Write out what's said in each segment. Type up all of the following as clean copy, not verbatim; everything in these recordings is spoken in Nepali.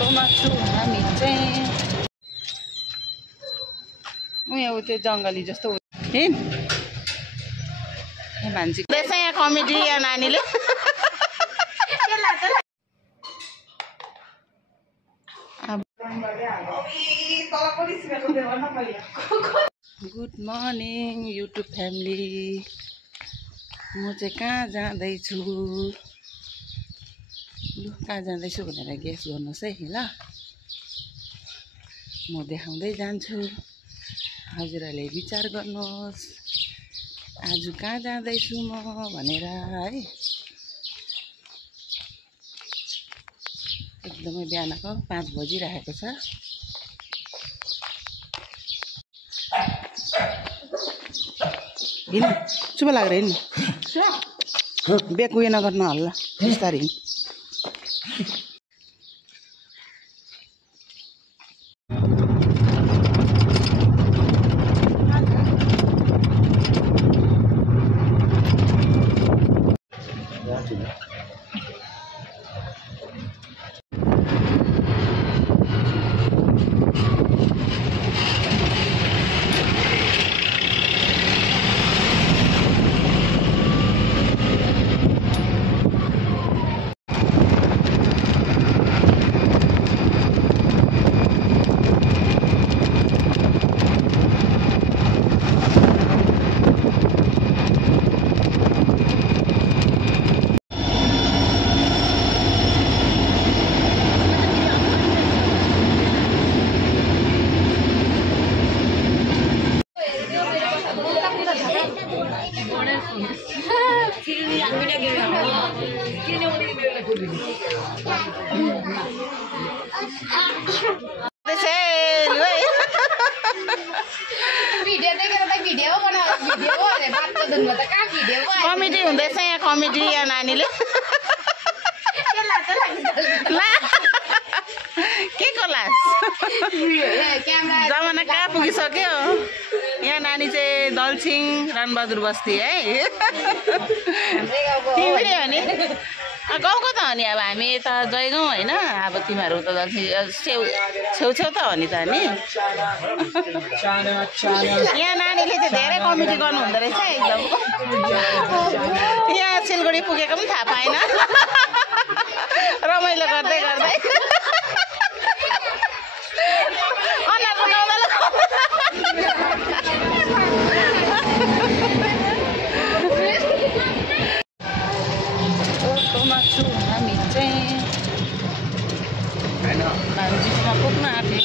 टोटोमा छु हामी चाहिँ उयो त्यो जङ्गली जस्तो हिँड भान्जी त्यसै यहाँ कमेडी या नानीले गुड मर्निङ युट्युब फ्यामिली म चाहिँ कहाँ जाँदैछु कहाँ जाँदैछु भनेर गेस गर्नुहोस् है ल म देखाउँदै जान्छु हजुरहरूले विचार गर्नुहोस् आज कहाँ जाँदैछु म भनेर है एकदमै बिहानको 5 बजिरहेको छ हिँड चुप लागेर हिँड्नु ब्याक उयो नगर्नु हल्ला बिस्तारै कमेडी हुँदैछ यहाँ कमेडी या नानीले के को लास जमाना कहाँ पुगिसक्यो यहाँ नानी चाहिँ दलसिङ रणबहादुर बस्ती है तिमीले हो नि गाउँको त हो नि अब हामी त जयगाउँ होइन अब तिमीहरू त छेउछेउ त हो नि त नि यहाँ नानीले चाहिँ धेरै कमेडी गर्नु हुँदो रहेछ एकदम यहाँ सिलगढी पुगेको पनि थाहा पाएन रमाइलो गर्दै गर्दै छु हामी चाहिँ भान्जीमा पुग्न आँट्यो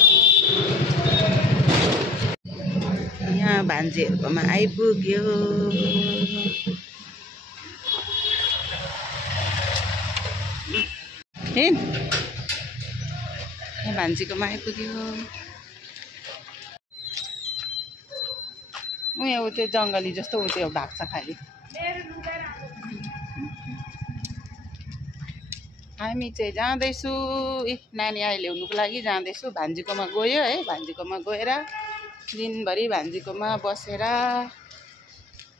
यहाँ भान्जीहरूकोमा आइपुग्यो हिँड यहाँ भान्जीकोमा आइपुग्यो उयो त्यो जङ्गली जस्तो उ त्यो भाग्छ खालि हामी चाहिँ जाँदैछु नानी आइ ल्याउनुको लागि जाँदैछु भान्जीकोमा गयो है भान्जीकोमा गएर दिनभरि भान्जीकोमा बसेर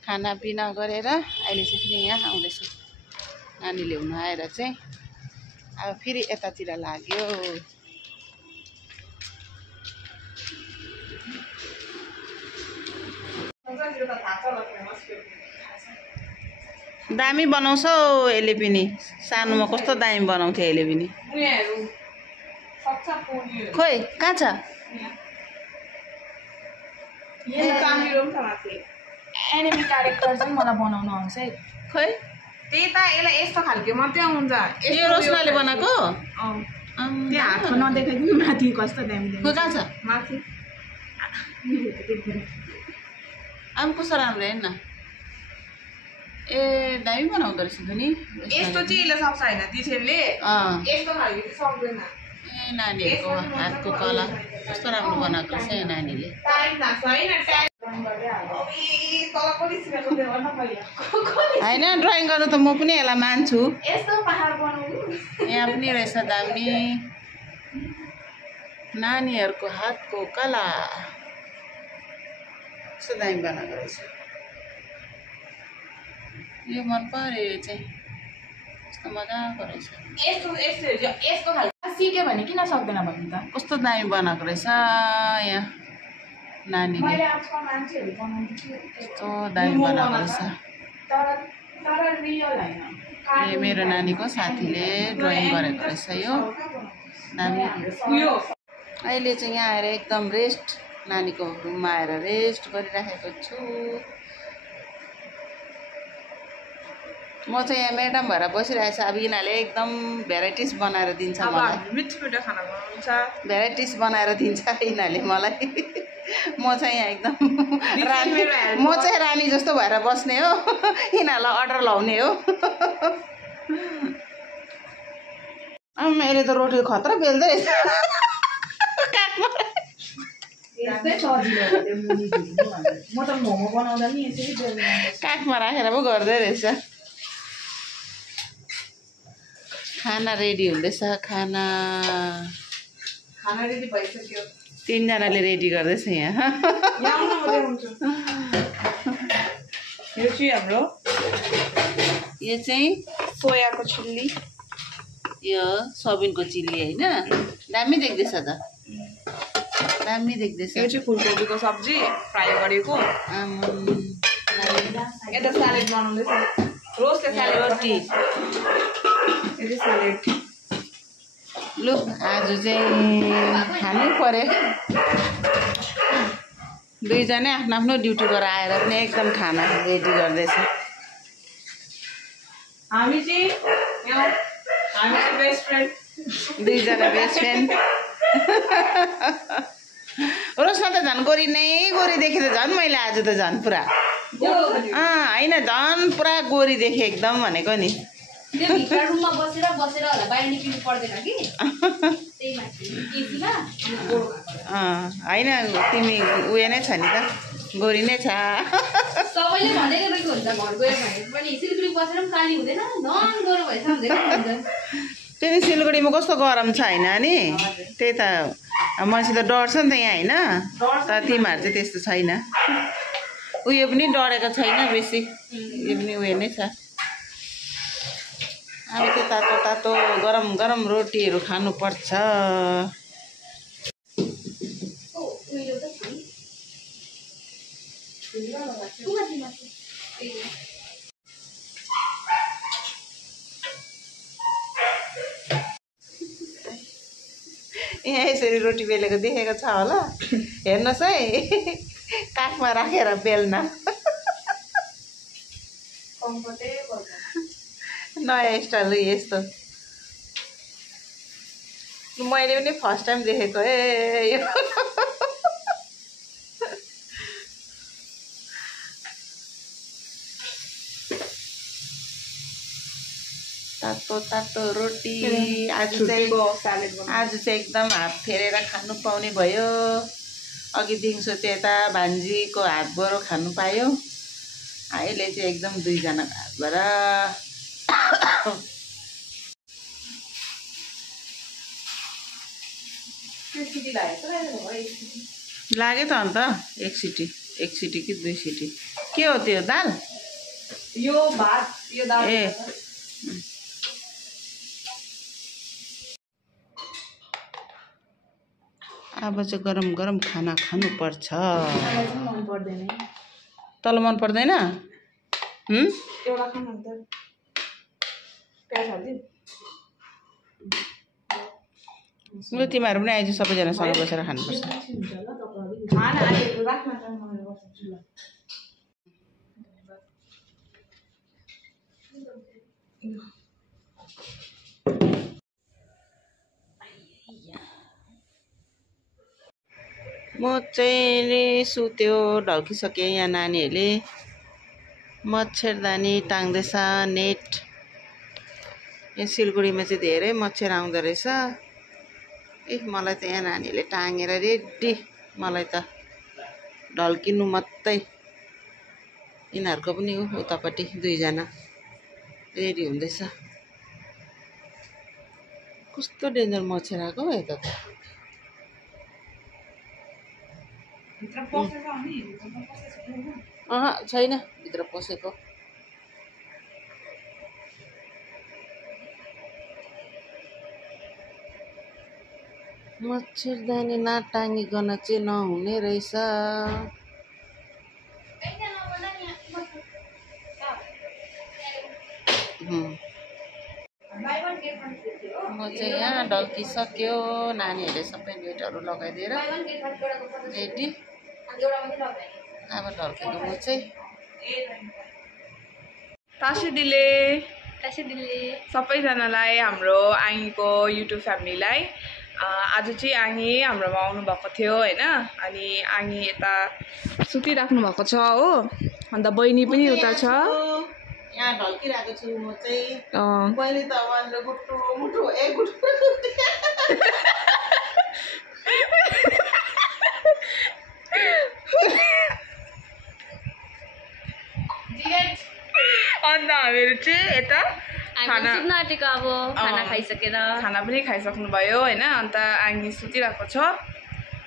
खानापिना गरेर अहिले चाहिँ फेरि यहाँ आउँदैछु नानी ल्याउनु आएर चाहिँ अब फेरि यतातिर लाग्यो दामी बनाउँछ यसले पनि सानोमा कस्तो दामी बनाउँथ्यो यसले पनि खोइ कहाँ छ एनिमी क्यारेक्टर चाहिँ मलाई बनाउन आउँछ है खोइ त्यही त यसलाई यस्तो खालको मात्रै आउँछ यो रोशनाले बनाएको त्यो हातको नदेखाइदिनु माथि कस्तो दामी खोइ कहाँ छ माथि अब कस्तो राम्रो हेर्न ए दामी बनाउँदो रहेछ नि यस्तो चाहिँ यसले सक्छ होइन दिछेलले यस्तो खालको चाहिँ सक्दैन ए नानीहरूको हातको कला कस्तो राम्रो बनाएको रहेछ यो नानीले होइन ड्रइङ गर्नु त म पनि यसलाई मान्छु यहाँ पनि रहेछ दामी नानीहरूको हातको कला कस्तो दामी बनाएको रहेछ यो मन पर्यो चाहिँ कस्तो मजाको रहेछ यस्तो यस्तो यस्तो खालको सिक्यो भने किन सक्दैन भन्नु त? कस्तो दामी बनाएको रहेछ यहाँ नानीले, मैले आजकल मान्छेहरू बनाउँछु कस्तो दामी बनाएको रहेछ। तर रियल हैन। ए मेरो नानीको साथीले ड्रइङ गरेको रहेछ यो दामी। अहिले चाहिँ यहाँ आएर एकदम रेस्ट, नानीको रुममा आएर रेस्ट गरिराखेको छु। म चाहिँ यहाँ म्याडम भएर बसिरहेको छु। अब यिनीहरूले एकदम भेराइटिज बनाएर दिन्छ मलाई, मिठो खाना बनाउँछ, भेराइटिज बनाएर दिन्छ यिनीहरूले मलाई। म चाहिँ यहाँ एकदम रानी, म चाहिँ रानी जस्तो भएर बस्ने हो, यिनीहरूलाई अर्डर लाउने हो। अब मैले त रोटी खतरा बेल्दै रहेछ। म त मोमो बनाउँदा नि यसरी बेल्नु काखमा राखेर पो गर्दै रहेछ। खाना रेडी हुँदैछ, खाना रेडी भइसक्यो। 3 जनाले रेडी गर्दैछ यहाँ। यो चाहिँ हाम्रो यो चाहिँ सोयाको चिल्ली, यो सोयाबिनको चिल्ली होइन, दामी देख्दैछ त, दामी देख्दैछ। यो चाहिँ फुलकोपीको सब्जी फ्राई गरेको। यता स्यालेड बनाउँदैछ, रोस्टले स्यालेड रोटी। यो चाहिँ स्यालेड। लु आज चाहिँ खानै पर्यो। दुईजना आफ्नो आफ्नो ड्युटीबाट आएर पनि एकदम खाना रेडी गर्दैछ। हामी चाहिँ बेस्ट फ्रेन्ड, 2 जना बेस्ट फ्रेन्ड। रोसमा त झन् गोरी नै गोरी देखेँ त झन् मैले आज त झन् पुरा होइन झन् पुरा गोरी देखेँ एकदम भनेको नि। रुममा बसेर होला बाहिर निक्लिनु पर्दैन कि होइन तिमी उयो नै छ नि त, गोरी नै छ। सबैले भन्दै गरेको हुन्छ घर गयो भने पनि सिलगढी बसेर पनि काली हुँदैन, झन् गरम भएछ हुँदैन। फेरि सिलगढीमा कस्तो गरम छ होइन नि, त्यही त मान्छे त डढ्छ नि त यहाँ होइन, तर तिमीहरू चाहिँ त्यस्तो छैन। उयो पनि डढेको छैन बेसी, यो पनि उयो नै छ। अब चाहिँ तातो तातो गरम गरम रोटीहरू खानुपर्छ। यहाँ यसरी रोटी बेलेको देखेको छ होला, हेर्नुहोस् है, काखमा राखेर बेल्न। नयाँ स्टाइल यस्तो मैले पनि फर्स्ट टाइम देखेको। यो तातो तातो रोटी आज चाहिँ एकदम हात फेरेर खानु पाउने भयो। अघि दिउँसो त्यता भान्जीको हातबाट खानु पायो, अहिले चाहिँ एकदम 2 जनाको हातबाट। लाग्यो त अन्त 1 सिटी कि 2 सिटी। के हो त्यो दाल? यो भात, यो दाल। ए अब चाहिँ गरम गरम खाना खानुपर्छ। तल मन पर्दैन? एउटा खानु त प्याज हाल्दिउ। ल तिमीहरू पनि आइज, सबैजना सँगै बसेर खानुपर्छ। म चाहिँ सुत्यो, ढल्किसकेँ। यहाँ नानीहरूले मच्छरदानी टाङ्दैछ, नेट। यहाँ सिलगढीमा चाहिँ धेरै मच्छर आउँदो रहेछ। मलाई त यहाँ नानीहरूले टाँगेर रेडी, मलाई त ढल्किनु मात्रै। यिनीहरूको पनि उतापट्टि 2 जना रेडी हुँदैछ। कस्तो डेन्जर मच्छर आएको है त। छैन भित्र पसेको। मच्छरदानी नटाङ्गिकन चाहिँ नहुने रहेछ। म चाहिँ यहाँ ढल्किसक्यो, नानीहरूले सबै नेटहरू लगाइदिएर रेडी। अब ढल्केको म चाहिँ तासी दिले सबैजनालाई हाम्रो आङीको युट्युब फ्यामिलीलाई आज चाहिँ आङी हाम्रोमा आउनु भएको थियो हैन। अनि आङी यता सुतिराख्नु भएको छ हो, अन्त बहिनी पनि उता छ। यहाँ ढल्किरहेको छु म चाहिँ। पहिले त वहाँनिर गुट्टु मुटु गुट्टु अन्त हामीहरू चाहिँ यता खाना खाना पनि खाइसक्नु भयो हैन। अन्त आङी सुतिरहेको छ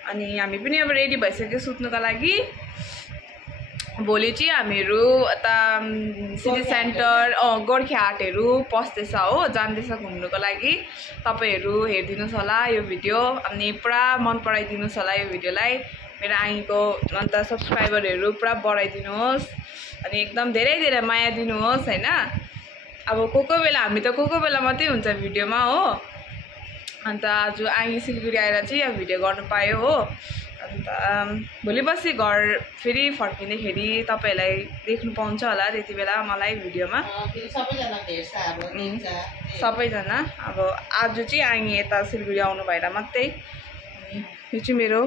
अनि हामी पनि अब रेडी भइसक्यो सुत्नुको लागि। भोलि चाहिँ हामीहरू यता सिटी सेन्टर गोर्खे हाटहरू पस्दैछ हो, जाँदैछ घुम्नुको लागि। तपाईहरू हेरिदिनुहोस् होला यो भिडियो, अनि पुरा मन पराइदिनुहोस् होला यो भिडियोलाई। मेरो आङीको अन्त सब्सक्राइबरहरू पुरा बढाइदिनुहोस् अनि एकदम धेरै धेरै माया दिनुहोस् हैन। अब कोही बेला हामी त कोही बेला मात्रै हुन्छ भिडियोमा हो। अन्त आज आङी सिलगढी आएर चाहिँ यो भिडियो गर्नु पायो हो। अन्त भोलि पर्सि घर फेरि फर्किँदाखेरि तपाईँहरूलाई देख्नु पाउँछ होला त्यति बेला मलाई भिडियोमा सबैजना। अब आज चाहिँ आङी यता सिलगढी आउनु भएर मात्रै। यो चाहिँ मेरो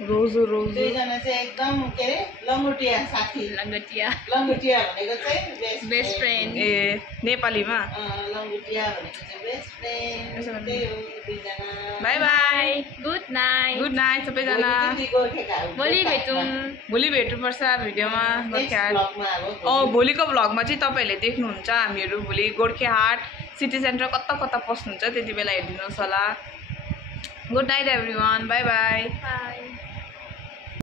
रोजो दुईजना चाहिँ एकदम के अरे लङ्गुटिया साथी। लङ्गुटिया भनेको चाहिँ बेस्ट फ्रेन्ड। ए नेपालीमा लङ्गुटिया भनेको चाहिँ best friend. By by, good night सबैजना। भोलि भेट्नुपर्छ भिडियोमा गोर्खे हाट। भोलिको भ्लगमा चाहिँ तपाईँहरूले देख्नुहुन्छ हामीहरू भोलि गोर्खे हाट सिटी सेन्टर कता कता पस्नुहुन्छ त्यति बेला हेरिदिनुहोस् होला। Good night everyone, by by.